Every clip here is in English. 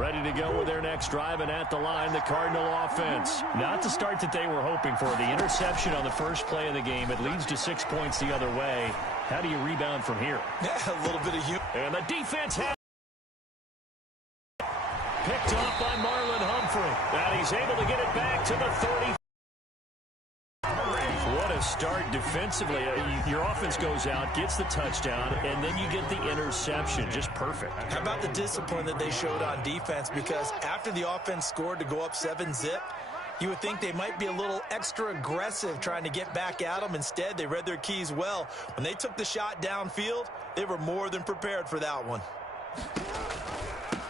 Ready to go with their next drive, and at the line, the Cardinal offense. Not the start that they were hoping for. The interception on the first play of the game. It leads to 6 points the other way. How do you rebound from here? Yeah, a little bit of you. And the defense has picked off by Marlon Humphrey. And he's able to get it back to the 30. What a start defensively. Your offense goes out, gets the touchdown, and then you get the interception. Just perfect. How about the discipline that they showed on defense? Because after the offense scored to go up 7-zip, you would think they might be a little extra aggressive trying to get back at them. Instead, they read their keys well. When they took the shot downfield, they were more than prepared for that one.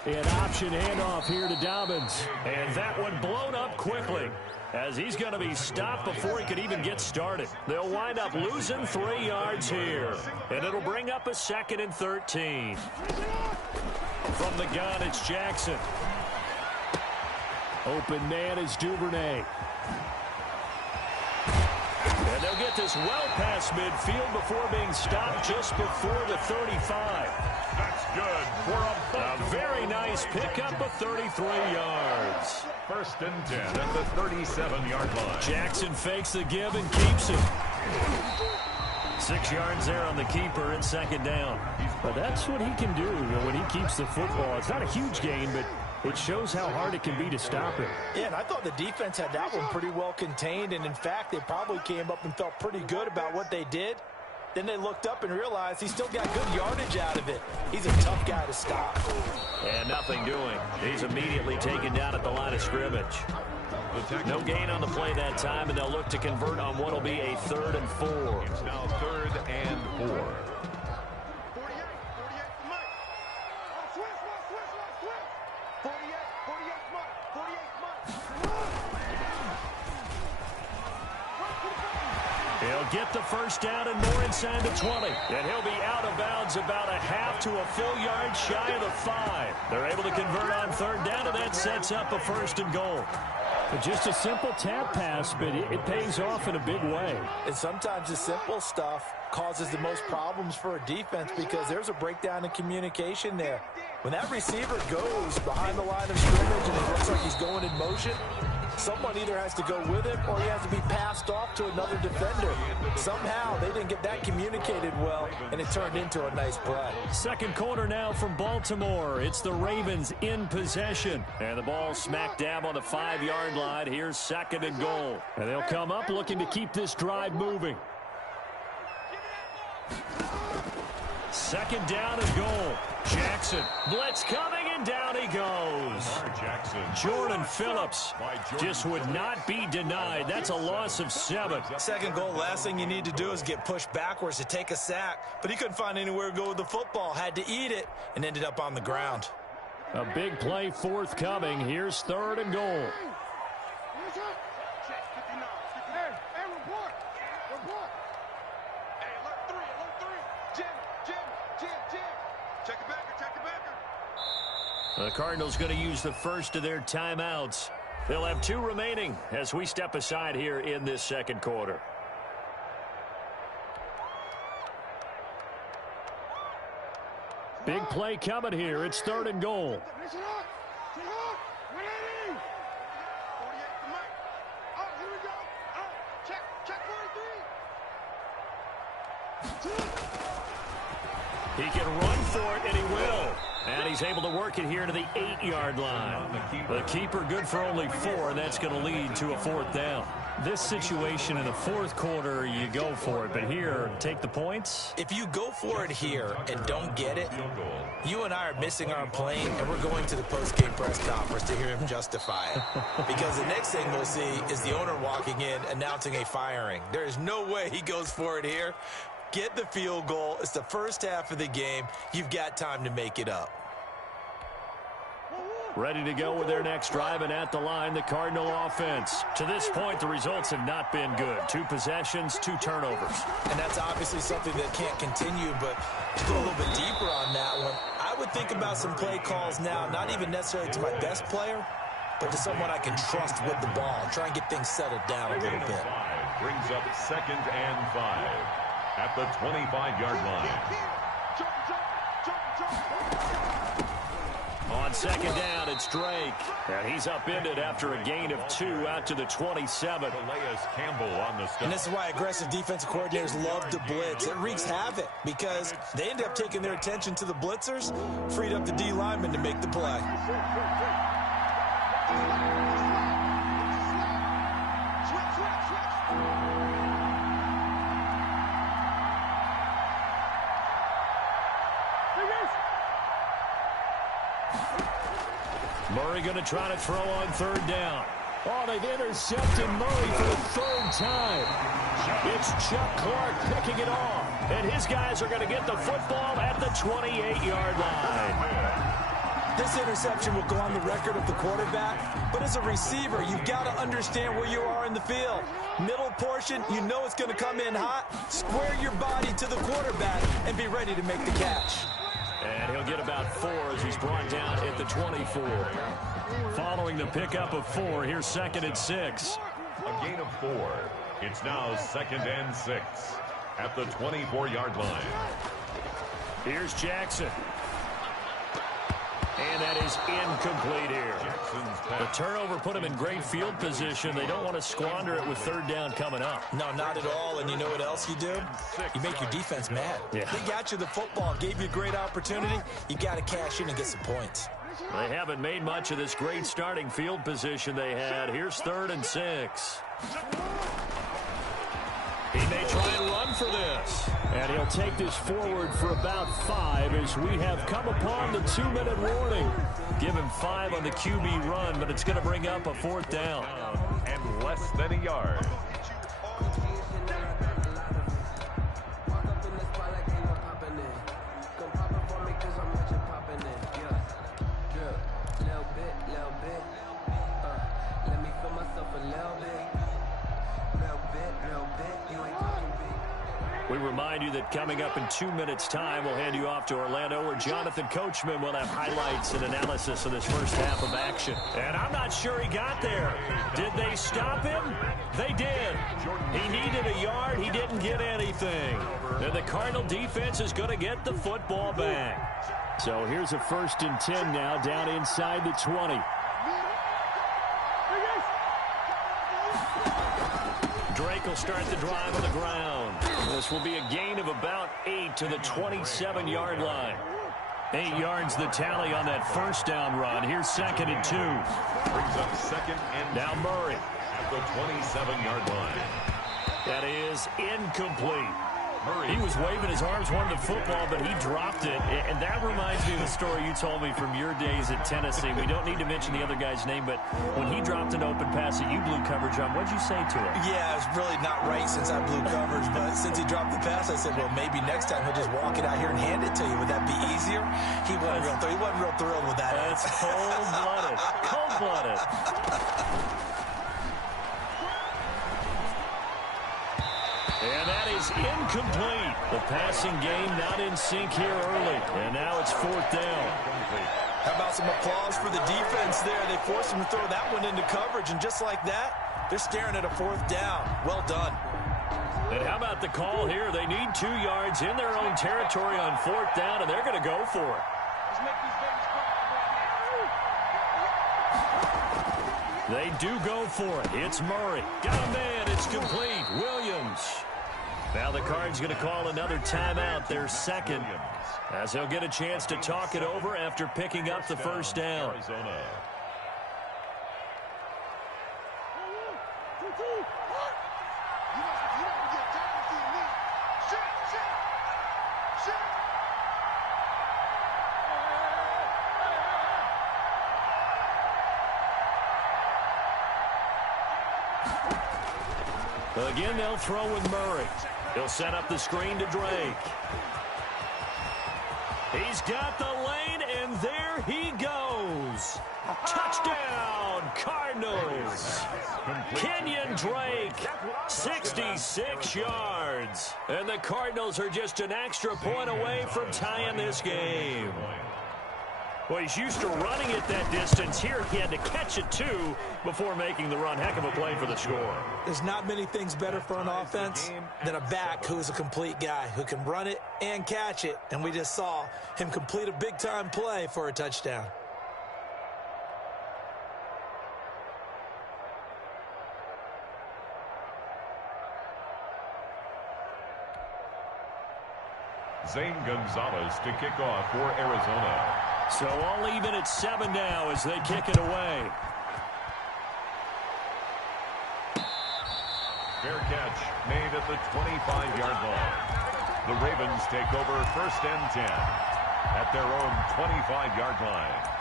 An option handoff here to Dobbins. And that one blown up quickly, as he's going to be stopped before he could even get started. They'll wind up losing 3 yards here. And it'll bring up a 2nd and 13. From the gun, it's Jackson. Open man is Duvernay. And they'll get this well past midfield before being stopped just before the 35. That's good for a very nice pickup of 33 yards. 1st and 10 at the 37-yard line. Jackson fakes the give and keeps it. 6 yards there on the keeper and 2nd down. But that's what he can do when he keeps the football. It's not a huge gain, but it shows how hard it can be to stop it. Yeah, and I thought the defense had that one pretty well contained, and in fact, they probably came up and felt pretty good about what they did. Then they looked up and realized he still got good yardage out of it. He's a tough guy to stop. And nothing doing. He's immediately taken down at the line of scrimmage. No gain on the play that time, and they'll look to convert on what will be a 3rd and 4. It's now 3rd and 4. He'll get the 1st down and more inside the 20. And he'll be out of bounds about a half to a full yard shy of the 5. They're able to convert on 3rd down, and that sets up a 1st and goal. But just a simple tap pass, but it pays off in a big way. And sometimes the simple stuff causes the most problems for a defense because there's a breakdown in communication there. When that receiver goes behind the line of scrimmage and it looks like he's going in motion, someone either has to go with him or he has to be passed off to another defender. Somehow they didn't get that communicated well, and it turned into a nice play. 2nd quarter now from Baltimore. It's the Ravens in possession. And the ball smack dab on the 5-yard line. Here's 2nd and goal. And they'll come up looking to keep this drive moving. 2nd down and goal. Jackson, blitz coming, and down he goes. Jordan Phillips just would not be denied. That's a loss of 7. 2nd goal, last thing you need to do is get pushed backwards to take a sack. But he couldn't find anywhere to go with the football. Had to eat it and ended up on the ground. A big play forthcoming. Here's 3rd and goal. The Cardinals going to use the 1st of their timeouts. They'll have 2 remaining as we step aside here in this 2nd quarter. Big play coming here. It's 3rd and goal. He can run for it, and he will. And he's able to work it here to the 8-yard line. The keeper good for only 4, and that's going to lead to a 4th down. This situation in the 4th quarter, you go for it. But here, take the points. If you go for it here and don't get it, you and I are missing our plane, and we're going to the post-game press conference to hear him justify it. Because the next thing we'll see is the owner walking in announcing a firing. There is no way he goes for it here. Get the field goal. It's the first half of the game. You've got time to make it up. Ready to go with their next drive, and at the line, the Cardinal offense. To this point, the results have not been good. 2 possessions, 2 turnovers. And that's obviously something that can't continue, but to go a little bit deeper on that one, I would think about some play calls now, not even necessarily to my best player, but to someone I can trust with the ball. Try and get things settled down a little bit. Brings up 2nd and 5 at the 25-yard line. On second down, it's Drake. And he's upended after a gain of 2 out to the 27. Campbell on the stop. And this is why aggressive defensive coordinators love to blitz. It wreaks havoc because they end up taking their attention to the blitzers, freed up the D lineman to make the play. Murray going to try to throw on third down. Oh, they've intercepted Murray for the third time. It's Chuck Clark picking it off. And his guys are going to get the football at the 28-yard line. This interception will go on the record of the quarterback, but as a receiver, you've got to understand where you are in the field. Middle portion, you know it's going to come in hot. Square your body to the quarterback and be ready to make the catch. And he'll get about 4 as he's brought down at the 24. Following the pickup of 4, here's 2nd and 6. A gain of 4. It's now 2nd and 6 at the 24-yard line. Here's Jackson. And that is incomplete here. The turnover put him in great field position. They don't want to squander it with third down coming up. No, not at all. And you know what else you do? You make your defense mad. Yeah. They got you the football, gave you a great opportunity. You got to cash in and get some points. They haven't made much of this great starting field position they had. Here's 3rd and 6. He may try and run for this. And he'll take this forward for about 5 as we have come upon the 2-minute warning. Give him 5 on the QB run, but it's going to bring up a 4th down. And less than a yard. We remind you that coming up in 2 minutes' time, we'll hand you off to Orlando, where Jonathan Coachman will have highlights and analysis of this first half of action. And I'm not sure he got there. Did they stop him? They did. He needed a yard. He didn't get anything. And the Cardinal defense is going to get the football back. So here's a 1st and 10 now, down inside the 20. Drake will start the drive on the ground. This will be a gain of about 8 to the 27-yard line. 8 yards the tally on that first down run. Here's 2nd and 2. Brings up 2nd and now Murray at the 27-yard line. That is incomplete. He was waving his arms, wanted the football, but he dropped it. And that reminds me of the story you told me from your days at Tennessee. We don't need to mention the other guy's name, but when he dropped an open pass that you blew coverage on, what'd you say to him? Yeah, it's really not right since I blew coverage, but since he dropped the pass, I said, well, maybe next time he'll just walk it out here and hand it to you. Would that be easier? He wasn't real thrilled with that. That's cold-blooded. Cold-blooded. And that is incomplete. The passing game not in sync here early. And now it's 4th down. How about some applause for the defense there? They forced him to throw that one into coverage, and just like that, they're staring at a 4th down. Well done. And how about the call here? They need 2 yards in their own territory on 4th down, and they're going to go for it. They do go for it. It's Murray. Got a man. It's complete. Williams. Now the Cards going to call another timeout, their 2nd, as they'll get a chance to talk it over after picking up the first down. Arizona. Again, they'll throw with Murray. He'll set up the screen to Drake. He's got the lane, and there he goes. Touchdown, Cardinals. Kenyon Drake, 66 yards. And the Cardinals are just an extra point away from tying this game. Well, he's used to running it that distance. Here he had to catch it, too, before making the run. Heck of a play for the score. There's not many things better for an offense than a back who is a complete guy, who can run it and catch it. And we just saw him complete a big-time play for a touchdown. Zane Gonzalez to kick off for Arizona. So all even at 7 now as they kick it away. Fair catch made at the 25-yard line. The Ravens take over 1st and 10 at their own 25-yard line.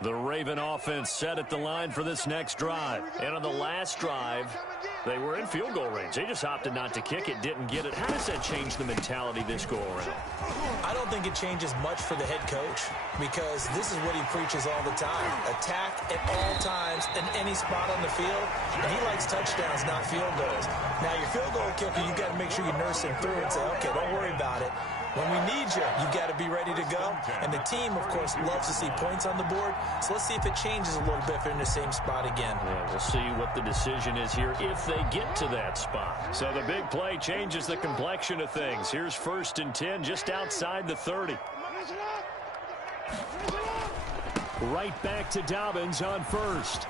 The Raven offense set at the line for this next drive. And on the last drive, they were in field goal range. They just opted not to kick it, didn't get it. How does that change the mentality this go around? I don't think it changes much for the head coach because this is what he preaches all the time. Attack at all times in any spot on the field. And he likes touchdowns, not field goals. Now, your field goal kicker, you got to make sure you nurse him through and say, okay, don't worry about it. When we need you, you got to be ready to go. And the team, of course, loves to see points on the board. So let's see if it changes a little bit if they're in the same spot again. Yeah, we'll see what the decision is here if they get to that spot. So the big play changes the complexion of things. Here's 1st and 10 just outside the 30. Right back to Dobbins on 1st.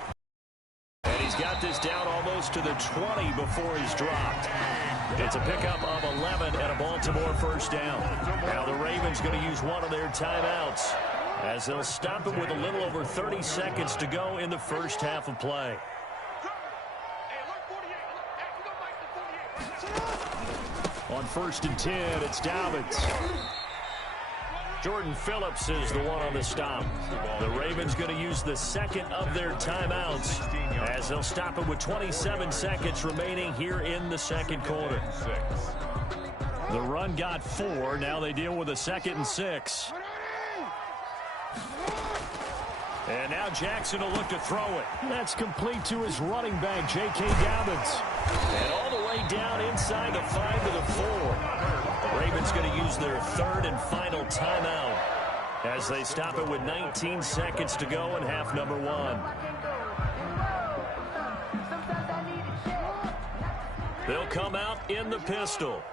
And he's got this down almost to the 20 before he's dropped. It's a pickup of 11 and a Baltimore 1st down. Now the Ravens going to use one of their timeouts as they'll stop it with a little over 30 seconds to go in the first half of play. On 1st and 10, it's Dobbins. Jordan Phillips is the one on the stop. The Ravens going to use the second of their timeouts as they'll stop it with 27 seconds remaining here in the second quarter. The run got 4. Now they deal with a 2nd and 6. And now Jackson will look to throw it. That's complete to his running back, J.K. Dobbins. And all the way down inside the 5 to the 4. Ravens going to use their 3rd and final timeout as they stop it with 19 seconds to go in half number 1. They'll come out in the pistol.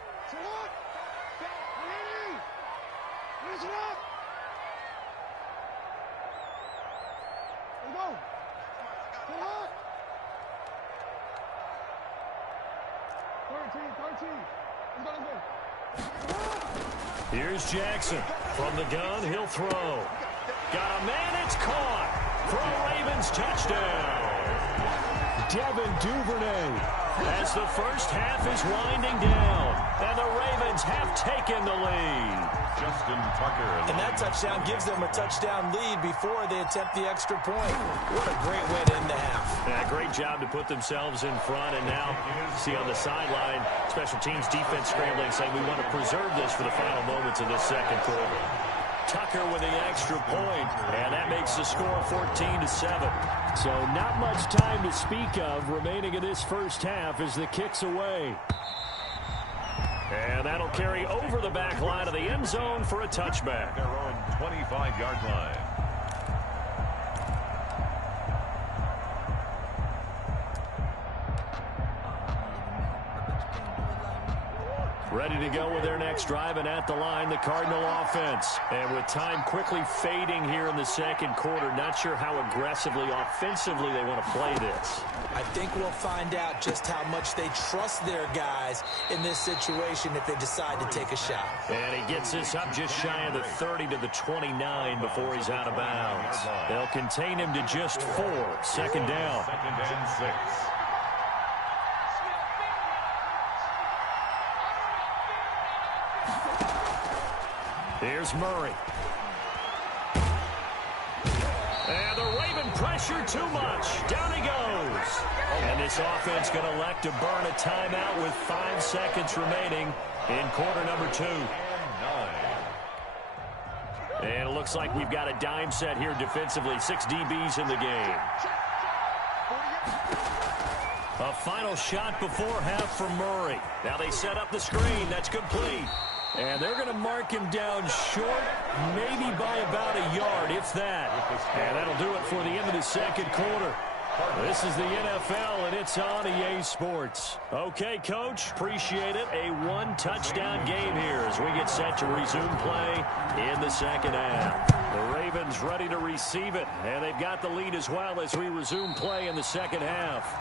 Here's Jackson. From the gun, he'll throw. Got a man, it's caught. For a Ravens touchdown. Devin Duvernay as the first half is winding down. And the Ravens have taken the lead. Justin Tucker. And that touchdown gives them a touchdown lead before they attempt the extra point. What a great way to end the half. Yeah, great job to put themselves in front. And now, see on the sideline, special teams defense scrambling, saying we want to preserve this for the final moments of this second quarter. Tucker with the extra point, and that makes the score 14-7. So not much time to speak of remaining in this first half as the kick's away. And that'll carry over the back line of the end zone for a touchback. Their own 25-yard line. Ready to go with their next drive, and at the line, the Cardinal offense. And with time quickly fading here in the second quarter, not sure how aggressively, offensively they want to play this. I think we'll find out just how much they trust their guys in this situation if they decide to take a shot. And he gets this up just shy of the 30 to the 29 before he's out of bounds. They'll contain him to just 4. 2nd down. 2nd and 6. Here's Murray. And the Raven pressure too much. Down he goes. And this offense going to elect to burn a timeout with 5 seconds remaining in quarter number 2. And it looks like we've got a dime set here defensively. 6 DBs in the game. A final shot before half from Murray. Now they set up the screen. That's complete. And they're going to mark him down short, maybe by about a yard, if gets that. And that'll do it for the end of the second quarter. This is the NFL, and it's on EA Sports. Okay, Coach, appreciate it. A one-touchdown game here as we get set to resume play in the second half. The Ravens ready to receive it, and they've got the lead as well as we resume play in the second half.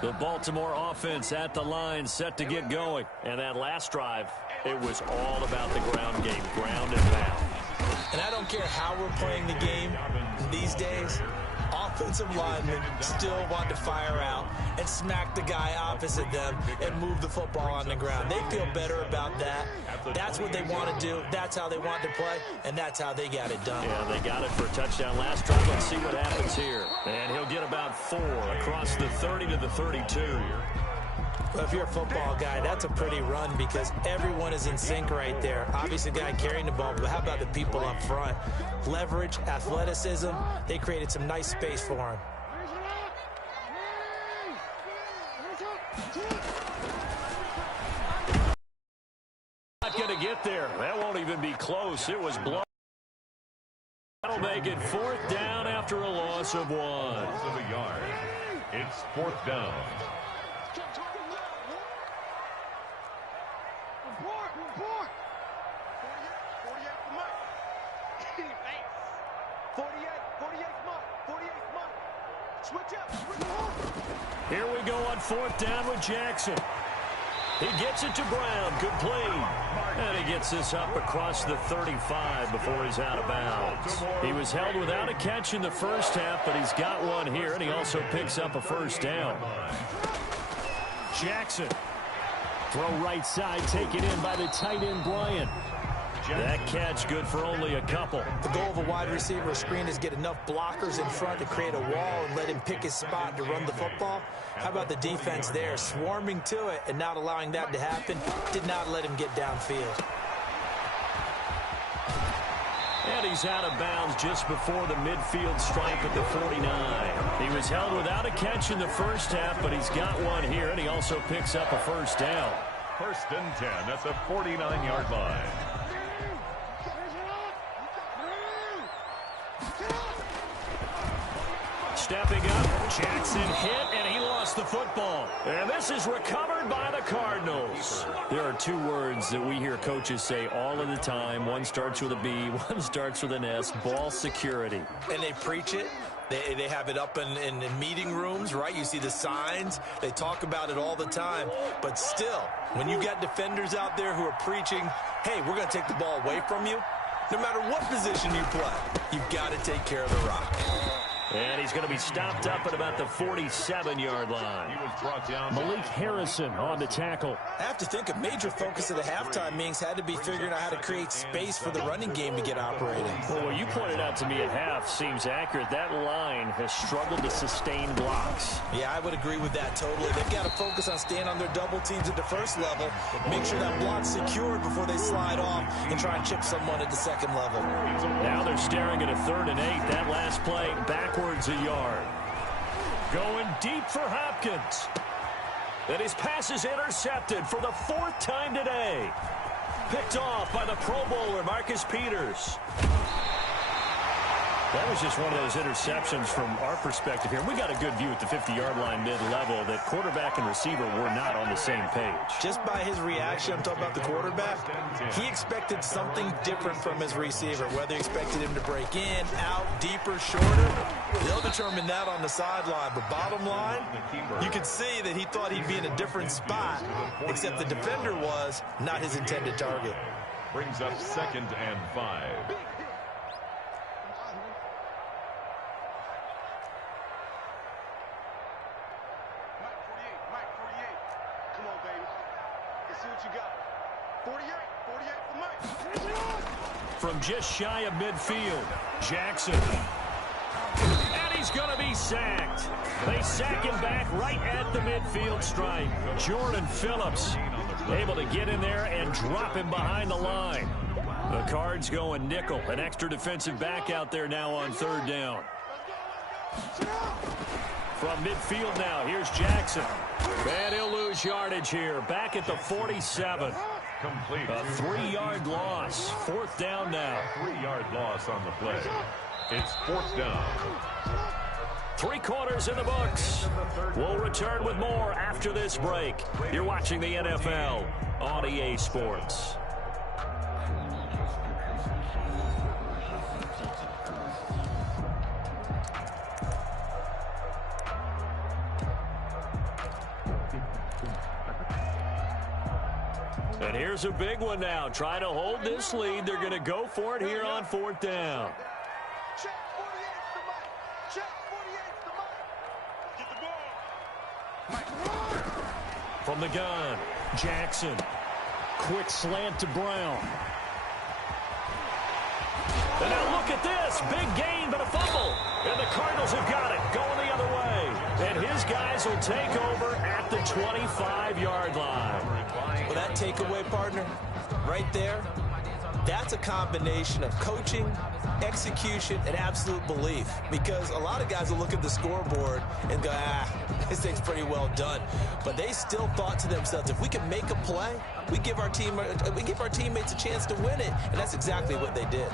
The Baltimore offense at the line, set to get going. And that last drive, it was all about the ground game, ground and pound. And I don't care how we're playing the game these days, offensive linemen still want to fire out and smack the guy opposite them and move the football on the ground. They feel better about that. That's what they want to do. That's how they want to play, and that's how they got it done. Yeah, they got it for a touchdown last drive. Let's see what happens here. And he'll get about 4 across the 30 to the 32. Well, if you're a football guy, that's a pretty run because everyone is in sync right there. Obviously, the guy carrying the ball, but how about the people up front? Leverage, athleticism, they created some nice space for him. Not going to get there. That won't even be close. It was blown. That'll make it 4th down after a loss of 1. Loss of a yard. It's 4th down. Here we go on 4th down with Jackson. He gets it to Brown. Good play. And he gets this up across the 35 before he's out of bounds. He was held without a catch in the first half, but he's got one here, and he also picks up a first down. Jackson. Throw right side, taken in by the tight end, Bryant. That catch good for only a couple. The goal of a wide receiver screen is get enough blockers in front to create a wall and let him pick his spot to run the football. How about the defense there, swarming to it and not allowing that to happen? Did not let him get downfield. And he's out of bounds just before the midfield stripe at the 49. He was held without a catch in the first half, but he's got one here, and he also picks up a first down. 1st and 10 at the 49-yard line. Stepping up, Jackson hit, and he lost the football. And this is recovered by the Cardinals. There are 2 words that we hear coaches say all of the time. One starts with a B, one starts with an S, ball security. And they preach it. They have it up in meeting rooms, right? You see the signs. They talk about it all the time. But still, when you got defenders out there who are preaching, hey, we're going to take the ball away from you, no matter what position you play, you've got to take care of the rock. And he's going to be stopped up at about the 47-yard line. Malik Harrison on the tackle. I have to think a major focus of the halftime meetings had to be figuring out how to create space for the running game to get operating. Well, what you pointed out to me at half seems accurate. That line has struggled to sustain blocks. Yeah, I would agree with that totally. They've got to focus on staying on their double teams at the first level, make sure that block's secured before they slide off and try and chip someone at the second level. Now they're staring at a 3rd and 8. That last play backwards a yard. Going deep for Hopkins. And his pass is intercepted for the 4th time today. Picked off by the Pro Bowler, Marcus Peters. That was just one of those interceptions from our perspective here. We got a good view at the 50-yard line mid-level that quarterback and receiver were not on the same page. Just by his reaction, I'm talking about the quarterback, he expected something different from his receiver, whether he expected him to break in, out, deeper, shorter. They'll determine that on the sideline. But bottom line, you could see that he thought he'd be in a different spot, except the defender was not his intended target. Brings up 2nd and 5. From just shy of midfield, Jackson. And he's going to be sacked. They sack him back right at the midfield stripe. Jordan Phillips able to get in there and drop him behind the line. The Cards going nickel. An extra defensive back out there now on third down. From midfield now, here's Jackson. And he'll lose yardage here. Back at the 47. Complete. A 3-yard loss. Fourth down now. 3-yard loss on the play. It's fourth down. 3 quarters in the books. We'll return with more after this break. You're watching the NFL on EA Sports. And here's a big one now. Trying to hold this lead. They're going to go for it here on fourth down. From the gun, Jackson. Quick slant to Brown. And now look at this. Big gain, but a fumble. And the Cardinals have got it. Going the other way. And his guys will take over at the 25-yard line. Well, that takeaway, partner, right there, that's a combination of coaching, execution, and absolute belief. Because a lot of guys will look at the scoreboard and go, this thing's pretty well done. But they still thought to themselves, if we can make a play, we give our teammates a chance to win it. And that's exactly what they did.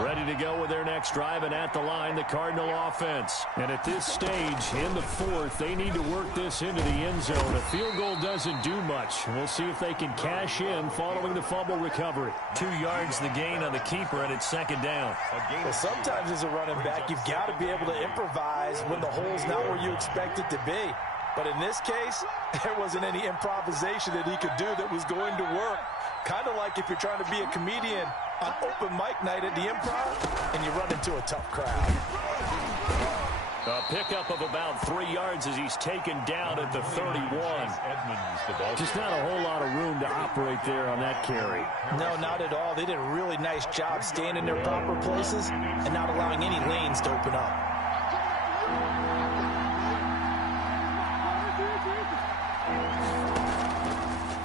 Ready to go with their next drive, and at the line, the Cardinal offense. And at this stage, in the fourth, they need to work this into the end zone. A field goal doesn't do much. We'll see if they can cash in following the fumble recovery. 2 yards the gain on the keeper, and it's second down. Well, sometimes as a running back, you've got to be able to improvise when the hole's not where you expect it to be. But in this case, there wasn't any improvisation that he could do that was going to work. Kind of like if you're trying to be a comedian on open mic night at the Improv and you run into a tough crowd. A pickup of about 3 yards as he's taken down at the 31. Just not a whole lot of room to operate there on that carry. No, not at all. They did a really nice job staying in their proper places and not allowing any lanes to open up.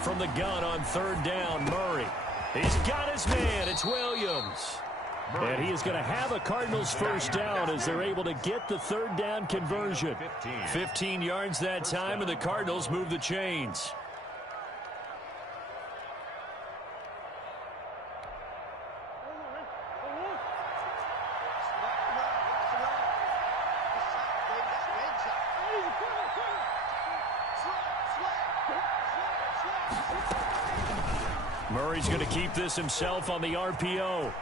From the gun on third down, Murray. He's got his man. It's Williams. And he is going to have a Cardinals first down as they're able to get the third down conversion. 15 yards that time, and the Cardinals move the chains. Murray's going to keep this himself on the RPO.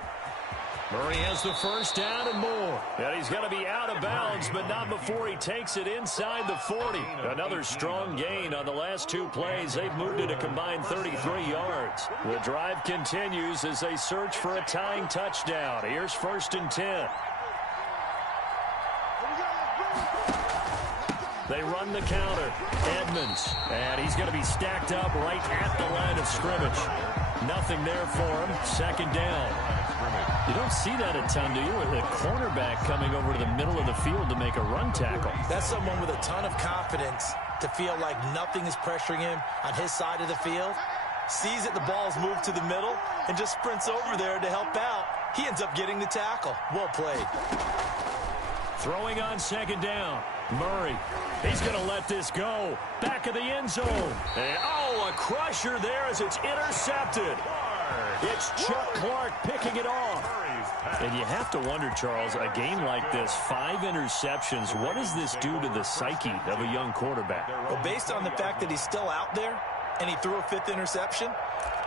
Murray has the first down and more. And he's going to be out of bounds, but not before he takes it inside the 40. Another strong gain on the last 2 plays. They've moved it a combined 33 yards. The drive continues as they search for a tying touchdown. Here's first and 10. They run the counter. Edmonds. And he's going to be stacked up right at the line of scrimmage. Nothing there for him. Second down. You don't see that a ton, do you? With a cornerback coming over to the middle of the field to make a run tackle. That's someone with a ton of confidence to feel like nothing is pressuring him on his side of the field. Sees that the ball's moved to the middle and just sprints over there to help out. He ends up getting the tackle. Well played. Throwing on second down. Murray. He's going to let this go. Back of the end zone. And, a crusher there as it's intercepted. It's Chuck Clark picking it off. And you have to wonder, Charles, a game like this, 5 interceptions, what does this do to the psyche of a young quarterback? Well, based on the fact that he's still out there and he threw a 5th interception,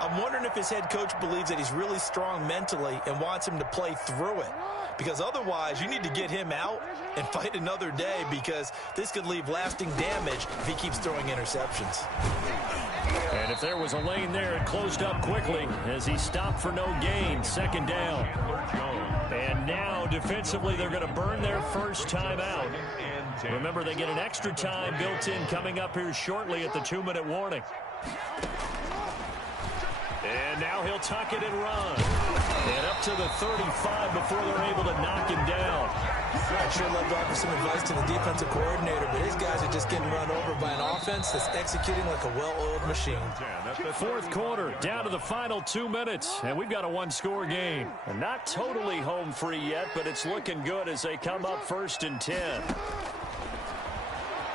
I'm wondering if his head coach believes that he's really strong mentally and wants him to play through it. Because otherwise, you need to get him out and fight another day, because this could leave lasting damage if he keeps throwing interceptions. And if there was a lane there, it closed up quickly as he stopped for no gain. Second down. And now, defensively, they're going to burn their first time out. Remember, they get an extra time built in coming up here shortly at the 2-minute warning. And Now he'll tuck it and run. And up to the 35 before they're able to knock him down. I'd sure love to offer some advice to the defensive coordinator, but his guys are just getting run over by an offense that's executing like a well-oiled machine. Fourth quarter, down to the final 2 minutes, and we've got a one-score game. And not totally home free yet, but it's looking good as they come up 1st and 10.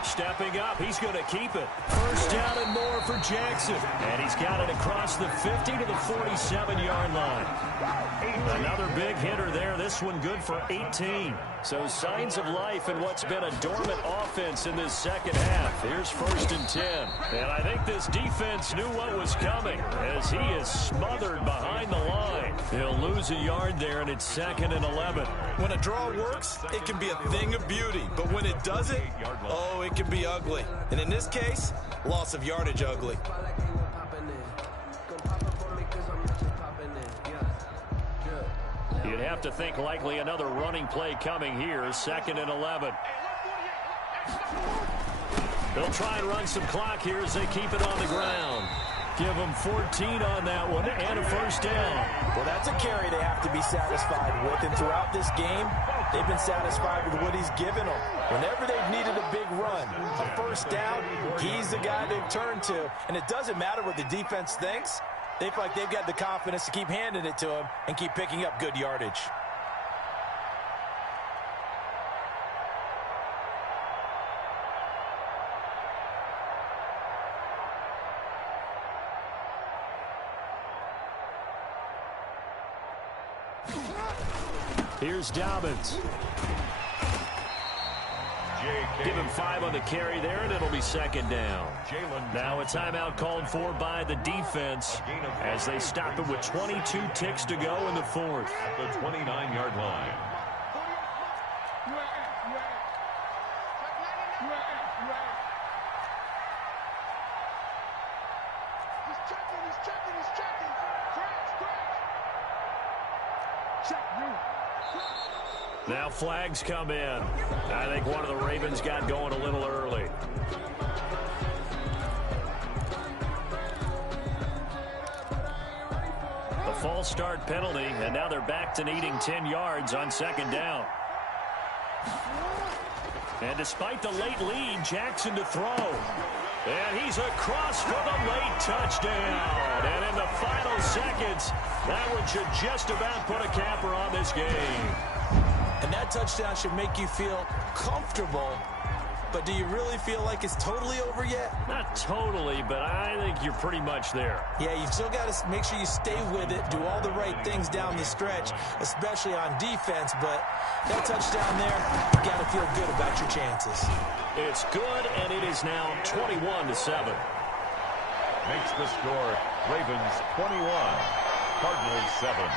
Stepping up, he's going to keep it. First down and more for Jackson. And he's got it across the 50 to the 47-yard line. Another big hitter there. This one good for 18. So signs of life in what's been a dormant offense in this second half. Here's 1st and 10. And I think this defense knew what was coming as he is smothered behind the line. He'll lose a yard there, and it's 2nd and 11. When a draw works, it can be a thing of beauty. But when it doesn't, oh, it can be ugly. And in this case, loss of yardage ugly. You'd have to think likely another running play coming here. 2nd and 11. They'll try and run some clock here as they keep it on the ground. Give them 14 on that one and a first down. Well, that's a carry they have to be satisfied with. And throughout this game, they've been satisfied with what he's given them. Whenever they've needed a big run, a first down, he's the guy they've turned to. And it doesn't matter what the defense thinks. They feel like they've got the confidence to keep handing it to him and keep picking up good yardage. Here's Dobbins. Give him 5 on the carry there, and it'll be 2nd down. Now a timeout called for by the defense as they stop it with 22 ticks to go in the 4th. At the 29-yard line. Now flags come in. I think one of the Ravens got going a little early. The false start penalty, and now they're back to needing 10 yards on 2nd down. And despite the late lead, Jackson to throw. And he's across for the late touchdown. And in the final seconds, that one should just about put a capper on this game. And that touchdown should make you feel comfortable. But do you really feel like it's totally over yet? Not totally, but I think you're pretty much there. Yeah, you've still got to make sure you stay with it, do all the right things down the stretch, especially on defense. But that touchdown there, you got to feel good about your chances. It's good, and it is now 21-7. Makes the score Ravens 21, Cardinals 7.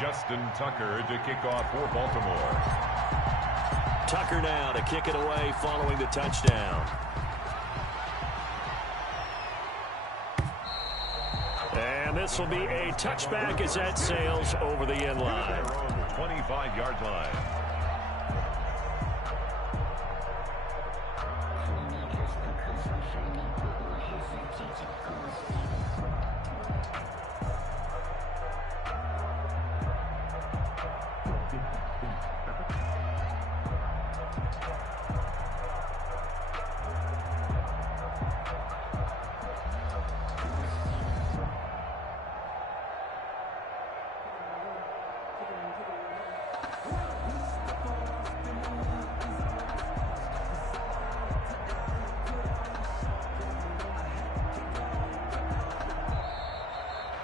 Justin Tucker to kick off for Baltimore. Tucker now to kick it away following the touchdown. And this will be a touchback as that sails over the end line. 25-yard line.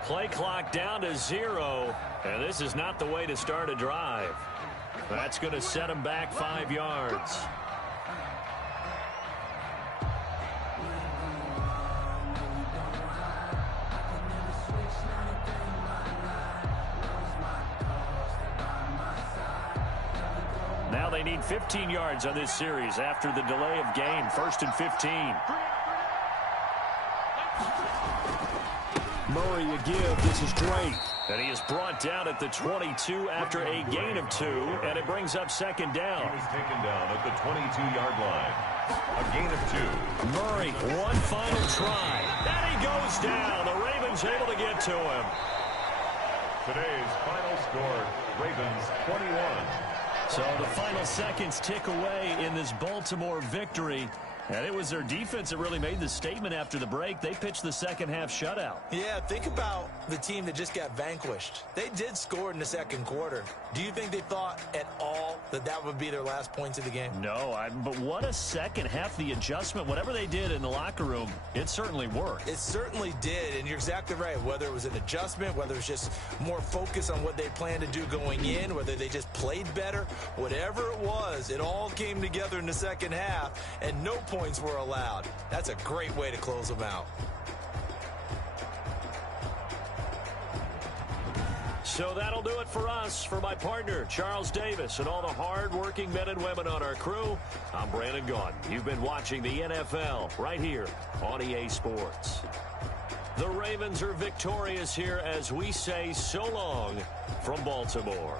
Play clock down to 0, and this is not the way to start a drive. That's going to set them back 5 yards. Now they need 15 yards on this series after the delay of game. 1st and 15. Murray a give. This is great. And he is brought down at the 22 after a gain of 2, and it brings up 2nd down. He was taken down at the 22-yard line. A gain of 2. Murray, one final try. And he goes down. The Ravens able to get to him. Today's final score, Ravens 21. So the final seconds tick away in this Baltimore victory. And it was their defense that really made the statement after the break. They pitched the second-half shutout. Yeah, think about the team that just got vanquished. They did score in the second quarter. Do you think they thought at all that that would be their last points of the game? No, but what a second half. The adjustment, whatever they did in the locker room, it certainly worked. It certainly did, and you're exactly right. Whether it was an adjustment, whether it was just more focus on what they planned to do going in, whether they just played better, whatever it was, it all came together in the second half, and no points were allowed. That's a great way to close them out. So that'll do it for us. For my partner, Charles Davis, and all the hard-working men and women on our crew, I'm Brandon Gaudin. You've been watching the NFL right here on EA Sports. The Ravens are victorious here as we say so long from Baltimore.